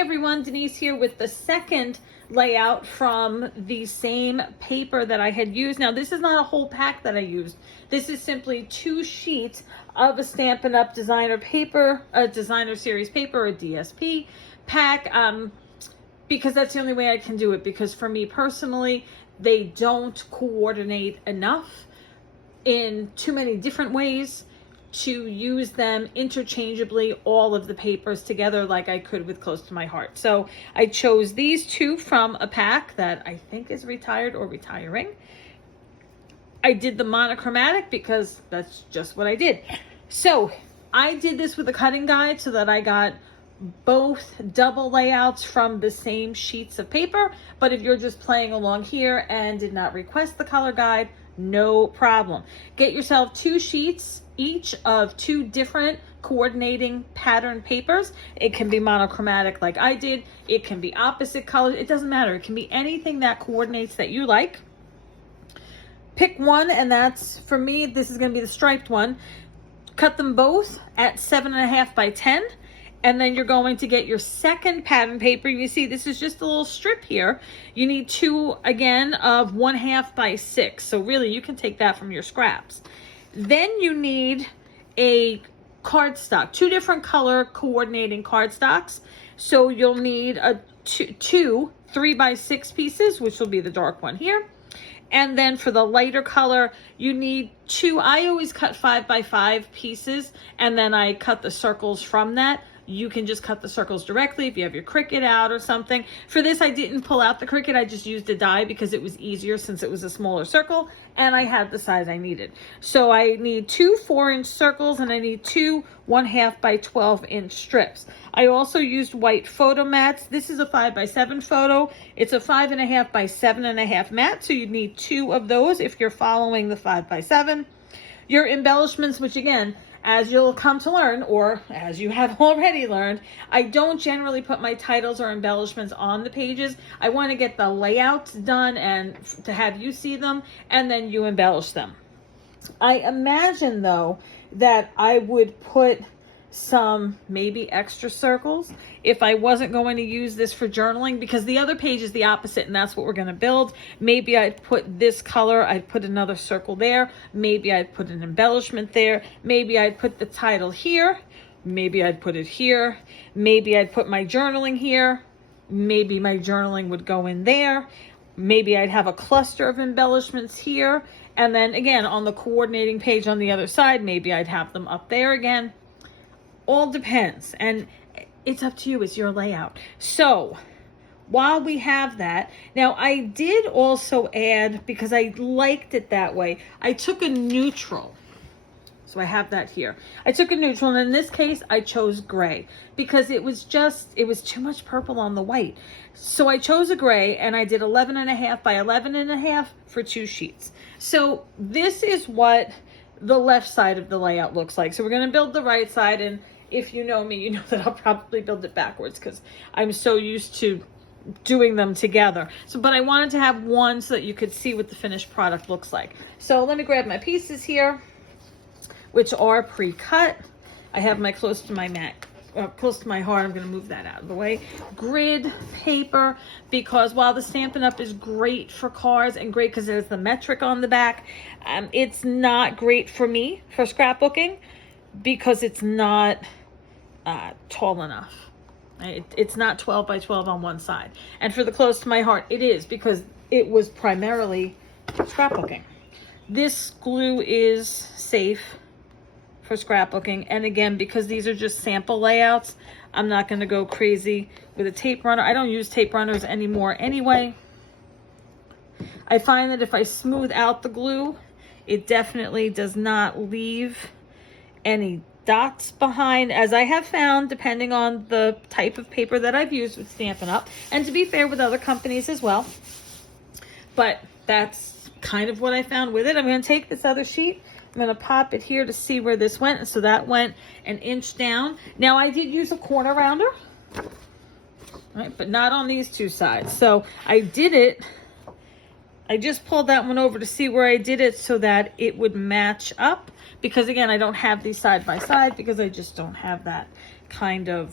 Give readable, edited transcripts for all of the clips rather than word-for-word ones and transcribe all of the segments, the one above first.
everyone, Denise here with the second layout from the same paper that I had used. Now this is not a whole pack that I used. This is simply 2 sheets of a Stampin' Up! Designer paper, a designer series paper, a DSP pack, because that's the only way I can do it, because for me personally, they don't coordinate enough in too many different ways to use them interchangeably, all of the papers together like I could with Close to My Heart. So I chose these 2 from a pack that I think is retired or retiring. I did the monochromatic because that's just what I did. So I did this with a cutting guide so that I got both double layouts from the same sheets of paper. But if you're just playing along here and did not request the color guide, no problem. Get yourself 2 sheets each of 2 different coordinating pattern papers. It can be monochromatic like I did. It can be opposite colors. It doesn't matter. It can be anything that coordinates that you like. Pick one, and that's, for me, this is going to be the striped one. Cut them both at 7.5 by 10. And then you're going to get your second pattern paper. You see, this is just a little strip here. You need 2, again, of 1/2 by 6. So really, you can take that from your scraps. Then you need a cardstock, 2 different color coordinating cardstocks. So you'll need a two 3 by 6 pieces, which will be the dark one here. And then for the lighter color, you need 2. I always cut 5 by 5 pieces, and then I cut the circles from that. You can just cut the circles directly if you have your Cricut out or something. For this, I didn't pull out the Cricut. I just used a die because it was easier since it was a smaller circle and I had the size I needed. So I need 2 4-inch circles and I need 2 1/2 by 12-inch strips. I also used white photo mats. This is a 5 by 7 photo. It's a 5.5 by 7.5 mat. So you need 2 of those if you're following the 5 by 7. Your embellishments, which again, as you'll come to learn, or as you have already learned, I don't generally put my titles or embellishments on the pages. I want to get the layouts done and to have you see them, and then you embellish them. I imagine, though, that I would put some maybe extra circles if I wasn't going to use this for journaling, because the other page is the opposite and that's what we're going to build. Maybe I'd put this color, I'd put another circle there, maybe I'd put an embellishment there, maybe I'd put the title here, maybe I'd put it here, maybe I'd put my journaling here, maybe my journaling would go in there, maybe I'd have a cluster of embellishments here, and then again on the coordinating page on the other side, maybe I'd have them up there again. All depends, and it's up to you. It's your layout. So while we have that, now I did also add, because I liked it that way, I took a neutral. So I have that here. I took a neutral, and in this case I chose gray because it was too much purple on the white. So I chose a gray, and I did 11.5 by 11.5 for 2 sheets. So this is what the left side of the layout looks like. So we're going to build the right side, and if you know me, you know that I'll probably build it backwards because I'm so used to doing them together. So, but I wanted to have one so that you could see what the finished product looks like. So let me grab my pieces here, which are pre-cut. I have my Close to My Heart. I'm going to move that out of the way. Grid paper, because while the Stampin' Up! Is great for cards and great because there's the metric on the back, it's not great for me for scrapbooking because it's not tall enough. It's not 12 by 12 on one side. And for the Close to My Heart, it is, because it was primarily scrapbooking. This glue is safe for scrapbooking, and again, because these are just sample layouts, I'm not going to go crazy with a tape runner. I don't use tape runners anymore anyway. I find that if I smooth out the glue, it definitely does not leave any dots behind, as I have found, depending on the type of paper that I've used with Stampin' Up, and to be fair, with other companies as well. But that's kind of what I found with it. I'm going to take this other sheet, I'm going to pop it here to see where this went. So that went 1 inch down. Now I did use a corner rounder, right, but not on these 2 sides. So I did it, I just pulled that one over to see where I did it so that it would match up, because again, I don't have these side by side because I just don't have that kind of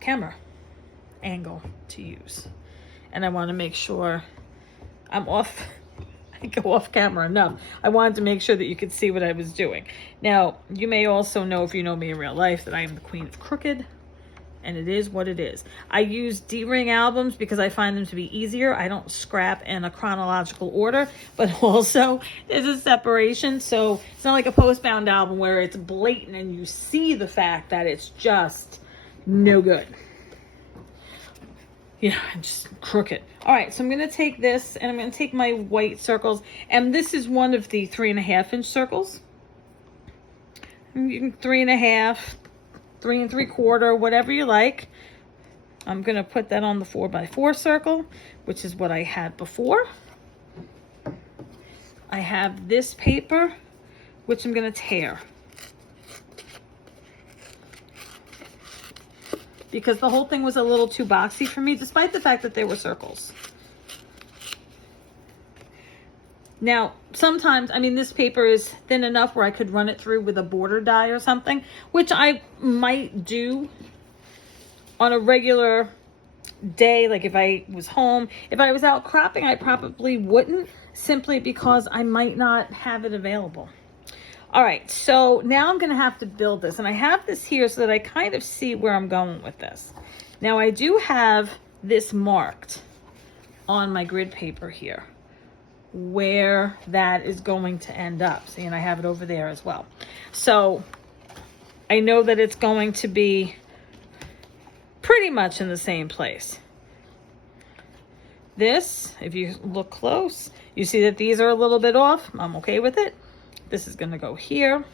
camera. angle to use. And I want to make sure I'm off, I go off camera enough. I wanted to make sure that you could see what I was doing. Now, you may also know, if you know me in real life, that I am the queen of crooked. And it is what it is. I use D-ring albums because I find them to be easier. I don't scrap in a chronological order, but also there's a separation. So it's not like a postbound album where it's blatant and you see the fact that it's just no good. Yeah, just crooked. All right, so I'm going to take this and I'm going to take my white circles. And this is one of the 3.5-inch circles. You can 3.5, 3 3/4, whatever you like. I'm going to put that on the 4x4 circle, which is what I had before. I have this paper, which I'm going to tear, because the whole thing was a little too boxy for me, despite the fact that they were circles. Now, sometimes, I mean, this paper is thin enough where I could run it through with a border die or something, which I might do on a regular day. Like if I was home, if I was out cropping, I probably wouldn't, simply because I might not have it available. All right, so now I'm gonna have to build this, and I have this here so that I kind of see where I'm going with this. Now I do have this marked on my grid paper here, where that is going to end up. See, and I have it over there as well. So I know that it's going to be pretty much in the same place. This, if you look close, you see that these are a little bit off. I'm okay with it. This is going to go here.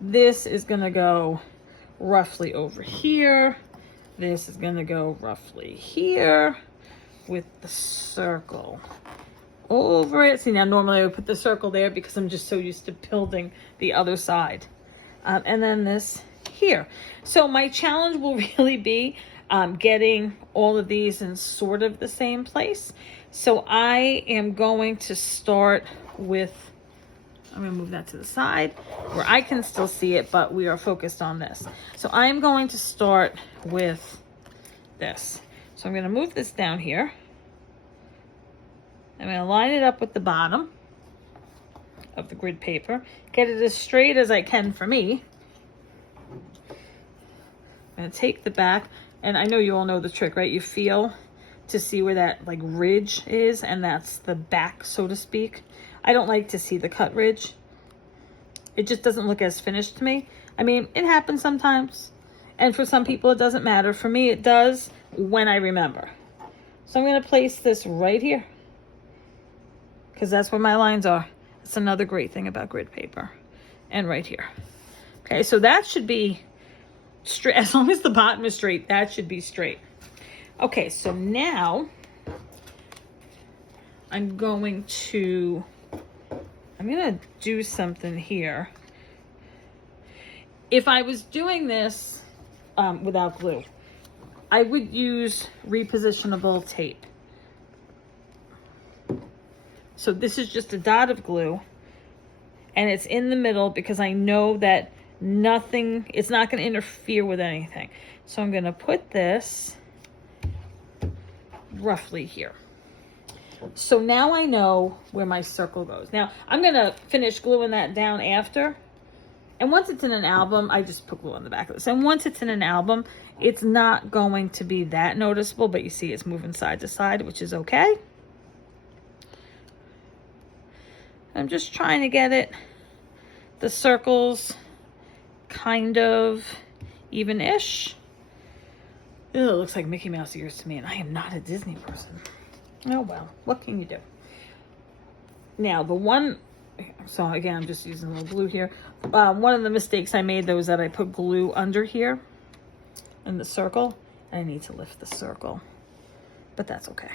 This is going to go roughly over here. This is going to go roughly here with the circle over it. See, now normally I would put the circle there because I'm just so used to building the other side. And then this here. So my challenge will really be getting all of these in sort of the same place. So I am going to start with, I'm going to move that to the side where I can still see it, but we are focused on this. So I'm going to start with this. So I'm going to move this down here. I'm going to line it up with the bottom of the grid paper. Get it as straight as I can for me. I'm going to take the back, and I know you all know the trick, right? You feel to see where that like ridge is, and that's the back, so to speak. I don't like to see the cut ridge. It just doesn't look as finished to me. I mean, it happens sometimes, and for some people it doesn't matter. For me, it does when I remember. So I'm going to place this right here, because that's where my lines are. That's another great thing about grid paper. And right here. Okay, so that should be straight. As long as the bottom is straight, that should be straight. Okay, so now I'm going to do something here. If I was doing this without glue, I would use repositionable tape. So this is just a dot of glue, and it's in the middle because I know that it's not going to interfere with anything. So I'm going to put this roughly here. So now I know where my circle goes. Now I'm going to finish gluing that down after. And once it's in an album, I just put glue on the back of this. And once it's in an album, it's not going to be that noticeable, but you see it's moving side to side, which is okay. I'm just trying to get the circles kind of even-ish. It looks like Mickey Mouse ears to me, and I am not a Disney person. Oh well, what can you do? Now so again, I'm just using a little glue here. One of the mistakes I made, though, was that I put glue under here in the circle. I need to lift the circle, but that's okay.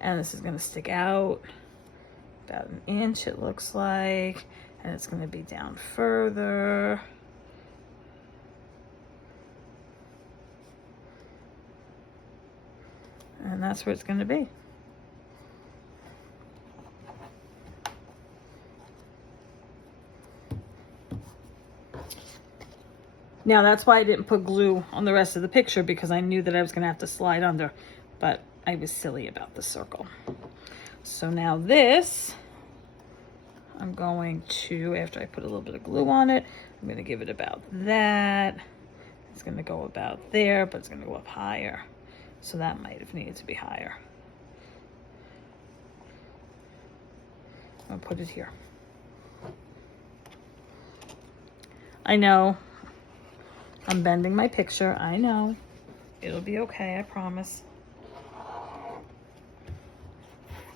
And this is going to stick out about 1 inch, it looks like, and it's going to be down further. And that's where it's going to be. Now that's why I didn't put glue on the rest of the picture, because I knew that I was gonna have to slide under, but I was silly about the circle. So now this, I'm going to, after I put a little bit of glue on it, I'm gonna give it about that. It's gonna go about there, but it's gonna go up higher. So that might have needed to be higher. I'll put it here. I know, I'm bending my picture, I know. It'll be okay, I promise.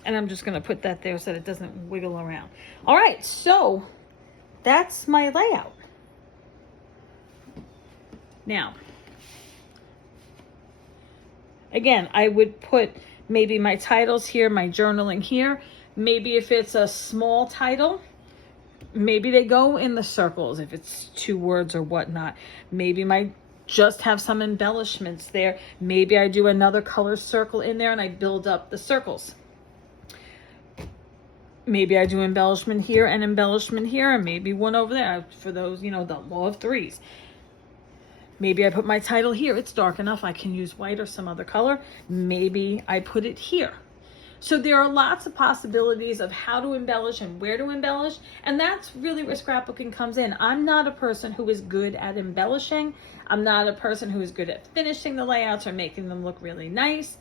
And I'm just gonna put that there so that it doesn't wiggle around. All right, so that's my layout. Now, again, I would put maybe my titles here, my journaling here. Maybe if it's a small title, maybe they go in the circles if it's 2 words or whatnot. Maybe just have some embellishments there. Maybe I do another color circle in there and I build up the circles. Maybe I do embellishment here and embellishment here, and maybe one over there for those, the law of 3s. Maybe I put my title here. It's dark enough. I can use white or some other color. Maybe I put it here. So there are lots of possibilities of how to embellish and where to embellish. And that's really where scrapbooking comes in. I'm not a person who is good at embellishing. I'm not a person who is good at finishing the layouts or making them look really nice.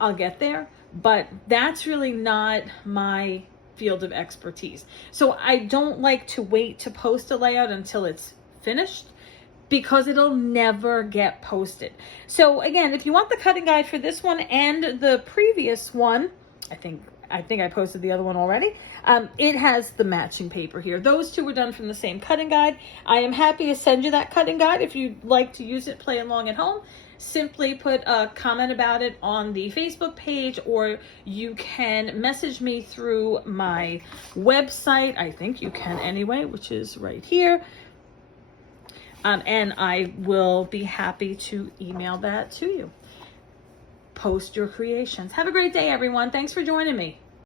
I'll get there, but that's really not my field of expertise. So I don't like to wait to post a layout until it's finished, because it'll never get posted. So again, if you want the cutting guide for this one and the previous one, I think I posted the other one already. It has the matching paper here. Those two were done from the same cutting guide. I am happy to send you that cutting guide if you'd like to use it, play along at home. Simply put a comment about it on the Facebook page, or you can message me through my website. I think you can anyway, which is right here. And I will be happy to email that to you. Post your creations. Have a great day, everyone. Thanks for joining me.